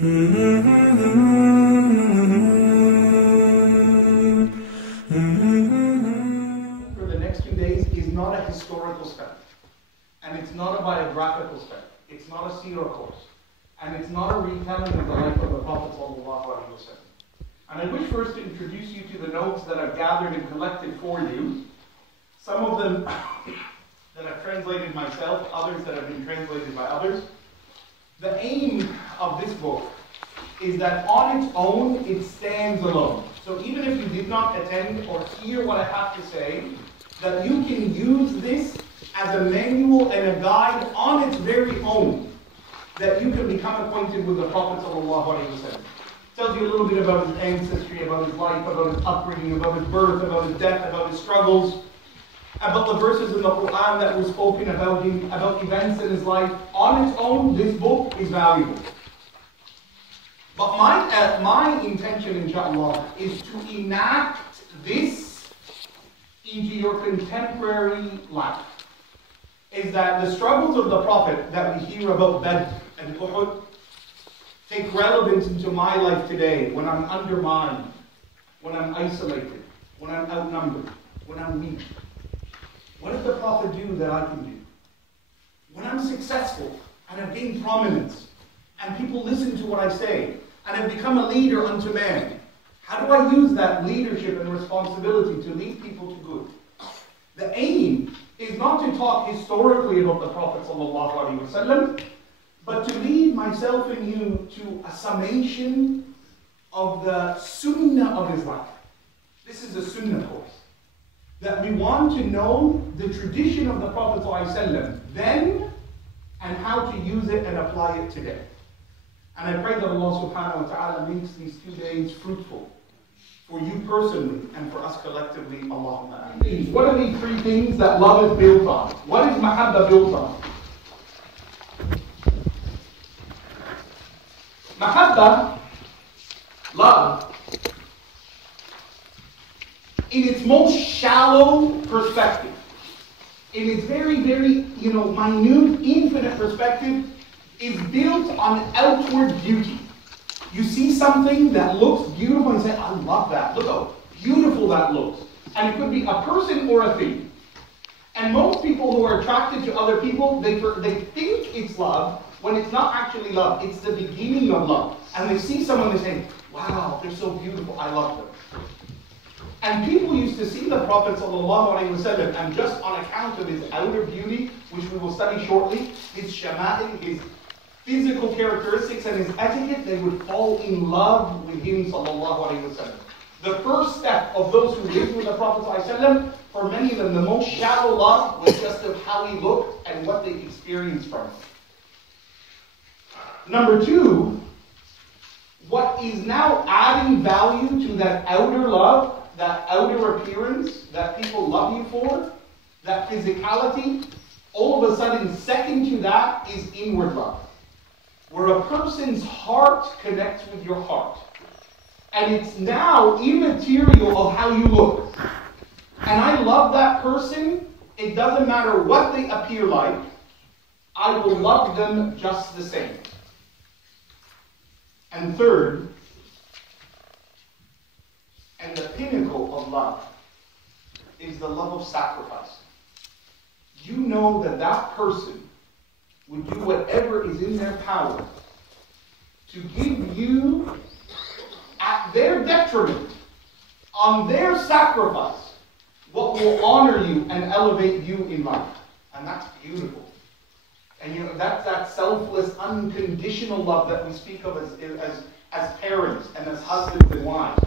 For the next 2 days is not a historical study, and it's not a biographical study, it's not a seerah course, and it's not a retelling of the life of the Prophet ﷺ. And I wish first to introduce you to the notes that I've gathered and collected for you. Some of them that I've translated myself, others that have been translated by others. The aim of this book is that on its own, it stands alone. So even if you did not attend or hear what I have to say, that you can use this as a manual and a guide on its very own, that you can become acquainted with the Prophet ﷺ. Tells you a little bit about his ancestry, about his life, about his upbringing, about his birth, about his death, about his struggles, about the verses in the Quran that were spoken about him, about events in his life. On its own, this book is valuable. But my intention, inshallah, is to enact this into your contemporary life. Is that the struggles of the Prophet that we hear about Badr and Uhud take relevance into my life today, when I'm undermined, when I'm isolated, when I'm outnumbered, when I'm weak. What did the Prophet do that I can do? When I'm successful and I've gained prominence and people listen to what I say and I've become a leader unto man, how do I use that leadership and responsibility to lead people to good? The aim is not to talk historically about the Prophet ﷺ, but to lead myself and you to a summation of the Sunnah of his life. This is a Sunnah course. That we want to know the tradition of the Prophet ﷺ then, and how to use it and apply it today. And I pray that Allah subhanahu wa ta'ala makes these 2 days fruitful for you personally and for us collectively. Allahumma ameen. What are these 3 things that love is built on? What is mahabba built on? Mahabba, love, in its most shallow perspective, in its very, very, minute, infinite perspective, is built on outward beauty. You see something that looks beautiful and you say, I love that. Look how beautiful that looks. And it could be a person or a thing. And most people who are attracted to other people, they think it's love when it's not actually love. It's the beginning of love. And they see someone, they say, wow, they're so beautiful. I love them. And people used to see the Prophet ﷺ, and just on account of his outer beauty, which we will study shortly, his shama'il, his physical characteristics and his etiquette, they would fall in love with him ﷺ. The first step of those who lived with the Prophet ﷺ, for many of them, the most shallow love was just of how he looked and what they experienced from him. Number 2, what is now adding value to that outer love, that outer appearance that people love you for, that physicality, all of a sudden second to that is inward love. Where a person's heart connects with your heart. And it's now immaterial of how you look. And I love that person. It doesn't matter what they appear like. I will love them just the same. And third, and the pinnacle of love, is the love of sacrifice. You know that that person would do whatever is in their power to give you, at their detriment, on their sacrifice, what will honor you and elevate you in life. And that's beautiful. And that's that selfless, unconditional love that we speak of as parents and as husbands and wives.